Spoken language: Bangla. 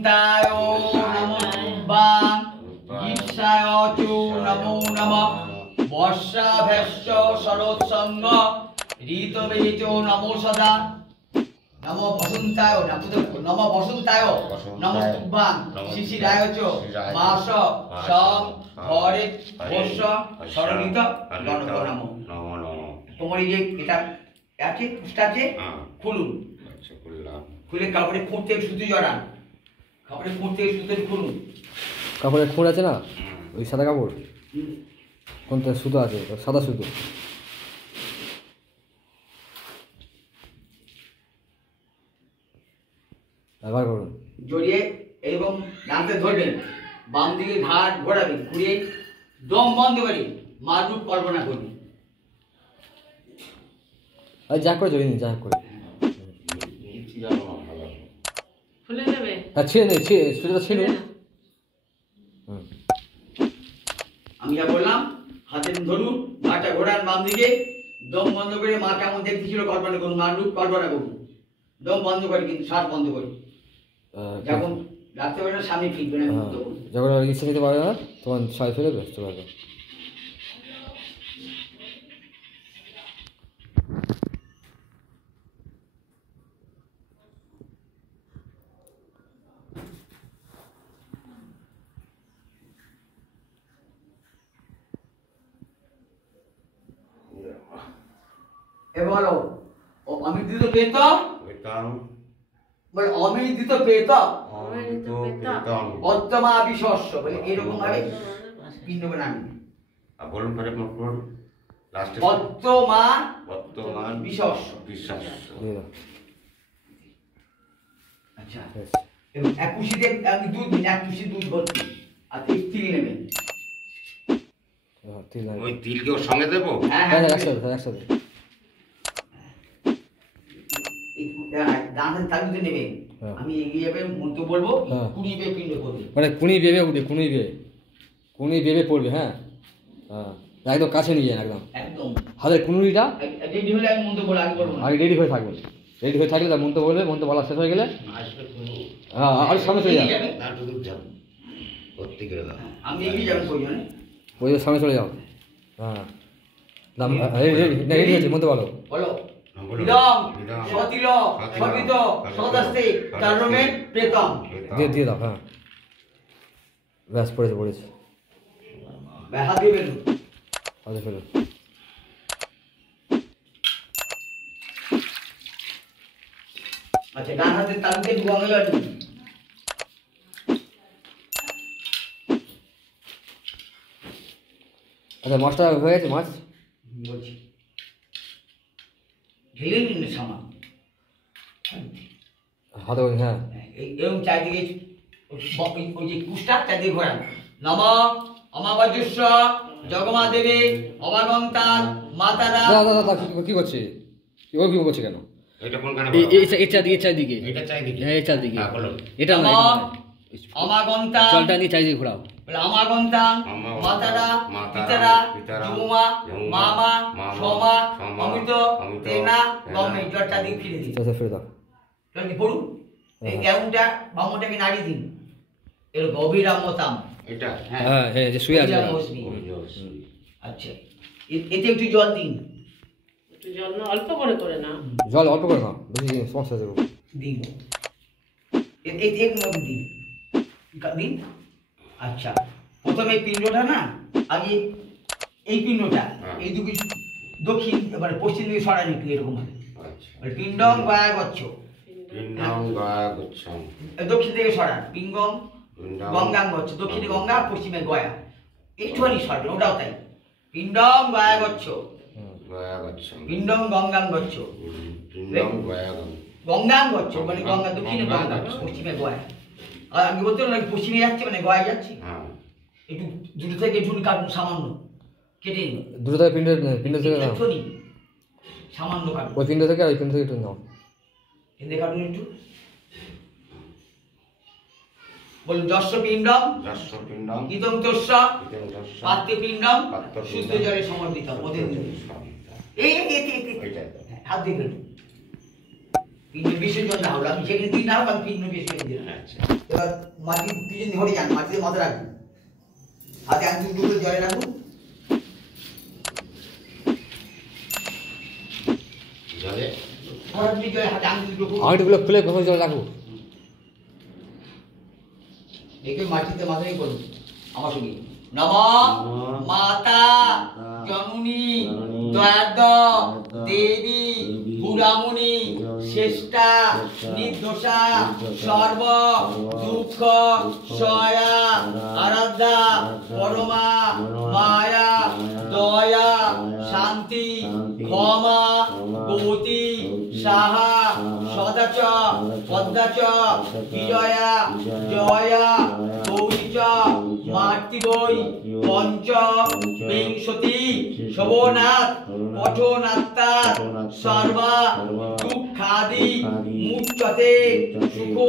বসন্তায় নমো তুভ্যাং ঈশায় চ নমো নমঃ বর্ষাভ্যশ্চ শরৎসঙ্গ ঋতবে চ নমো সদা নমো বসন্তায় নমো বসন্তায় নমো তুভ্যাং শিশিরায় চ মাস সং হরে বর্ষ শরৎ গণক নমো তোমার এই যে এটা আছে পুষ্টা আছে খুলুন খুলে কাপড়ে খুঁট থেকে সুতো জড়ান কাপড়ে খুঁট থেকে সুতো খুলুন কাপড়ে খুঁট আছে না ওই সাদা কাপড় কোনটা সুতো আছে সাদা সুতো ব্যবহার করুন জড়িয়ে এবং ডানতে ধরবেন বাম দিকে ঘাট ঘোরাবেন ঘুরিয়ে দম বন্ধ করে মারুপ কল্পনা করবেন আর যা করে জড়িয়ে নিন যা করে খুলে দেবে ছিঁড়ে নেই সুতোটা ছিঁড়ে আমি যা বললাম হাতে ধরুন ঘাটটা ঘোরান বাম দিকে দম বন্ধ করে মা কেমন দেখতেছিল কল্পনা করুন মারুপ কল্পনা করুন দম বন্ধ করে কিন্তু শ্বাস বন্ধ করে যখন রাখতে পারে সামনে ফিরবে না যখন ইচ্ছা নিতে পারবে না তখন ছয় ফেলে ব্যস্ত পারবে বলো অমৃত পেতম বলে অমৃত পেতম পদ্মা বিশস্য বলে এরকম ভাবে পিণ্ড বানাবি বলুন পরে লাস্টে বর্তমান বিশস্য আচ্ছা এবং 21 আমি দুধ দিন 21 দুধ ভর্তি আর তিল নেবেন ওই তিলকে ওর সঙ্গে দেবো হ্যাঁ একসাথে দাঁতের তালুতে নেবেন আমি এগিয়ে যাবে মন্ত্র বলবো 20 বে পিণ্ড করবে মানে কুনি বেবে উঠে কুনি বেবে পড়বে হ্যাঁ একদম কাছে নিয়ে যান একদম হাতের কুনুরিটা রেডি হলে আমি মন্ত্র বলে আগে বলবো আগে রেডি হয়ে থাকবেন রেডি হয়ে থাকলে তার মন্ত্র বলবে মন্ত্র বলা শেষ হয়ে গেলে হ্যাঁ আর সামনে চলে যাবে আমি এগিয়ে যাবেন প্রয়োজনে ওই সামনে চলে যাও হ্যাঁ রেডি হয়েছে মন্ত্র বলো ইদং সতিল সবিত সদাস্তে চারমে প্রেতম দিয়ে দাও হ্যাঁ ব্যাস পড়েছে হাত দিয়ে ফেলুন হাতে ফেলুন আচ্ছা ডান হাতের তালুতে গঙ্গা জল দিন আচ্ছা মাছটা হয়ে গেছে মাছ বলছি ঢেলে নিন সামান হাতে হ্যাঁ এরকম চারিদিকে ওই যে কুষ্টা চারিদিকে ঘোরান নম অমাবস্য জগমা দেবী অমাগন্তার মাতারা কি করছে ও কি করছে কেন এটা কোনখানে এই চারিদিকে এটা চারিদিকে হ্যাঁ এই চারিদিকে হ্যাঁ বলো এটা না অমাগন্তা চলটা নিয়ে চারিদিকে ঘোরাও বলে অমাগন্তা মাতারা পিতারা জুমা মামা সোমা অমিত তেনা গমে জলটা দিয়ে ফিরে দিন ফিরে দাও জলটি পড়ুন এই কেমনটা বামটাকে নাড়িয়ে দিন এর গভীরামতাম এটা হ্যাঁ হ্যাঁ যে শুয়ে আছে আচ্ছা এতে একটু জল দিন একটু জল না অল্প করে না জল অল্প করে না বেশি সমস্যা দেবো দিন এর মধ্যে দিন দিন আচ্ছা প্রথমে এই পিণ্ডটা না আগে এই পিণ্ডটা এই দুটো দক্ষিণ মানে পশ্চিম দিকে সরান একটু এরকম ভাবে পিণ্ডম গয়া গচ্ছ দক্ষিণ থেকে সরান পিঙ্গম গঙ্গাং গচ্ছ দক্ষিণে গঙ্গা পশ্চিমে গয়া একটুখানি সরবেন ওটাও তাই পিণ্ডম গয়া গচ্ছ পিণ্ডম গঙ্গাং গচ্ছ গঙ্গাং গচ্ছ মানে গঙ্গা দক্ষিণে গঙ্গা পশ্চিমে গয়া আর আমি বলতে পারলাম পশ্চিমে যাচ্ছে মানে গয়া যাচ্ছি একটু দুটো থেকে ঝুল কাটুন সামান্য কেটে নিন দুটো থেকে পিণ্ড থেকে একটু নিন সামান্য কাটুন ওই পিণ্ড থেকে আর ওই পিণ্ড থেকে একটু নাও হিন্দে কাটুন একটু বলুন যস্য পিণ্ডম ইদং তস্য পাত্রে পিণ্ডম শুদ্ধ জলে সমর্পিত ওদের এই হাত দিয়ে ফেলুন পিণ্ড বিসর্জন না হলো আমি যেখানে দিন না হোক আমি পিণ্ড বিসর্জন দিলাম এবার মাটি পিছন ধরে যান, মাটিতে মাথা রাখুন, হাতে আঙুল দুটো জলে রাখুন। জলে সরাসরি জলে হাতে আঙুল দুটো আঙুলগুলো খুলে ঘষে জল রাখো। একে মাটিতে মাথায় করুন আমার সঙ্গে। নমঃ মাতা জননী দয়ার্দ দেবী পুরামণি শ্রেষ্ঠা নির্দোষা সর্ব দুঃখ সয়া আরাধ্যা পরমা মায়া দয়া শান্তি ক্ষমা গতি সাহা সদাচ পদ্মাচ বিজয়া জয়া গৌরীচ মাতৃবৈ পঞ্চ বিংশতি শোভনাথ পঠনাত্তা সর্বা দুঃখাদি মুচ্যতে সুখো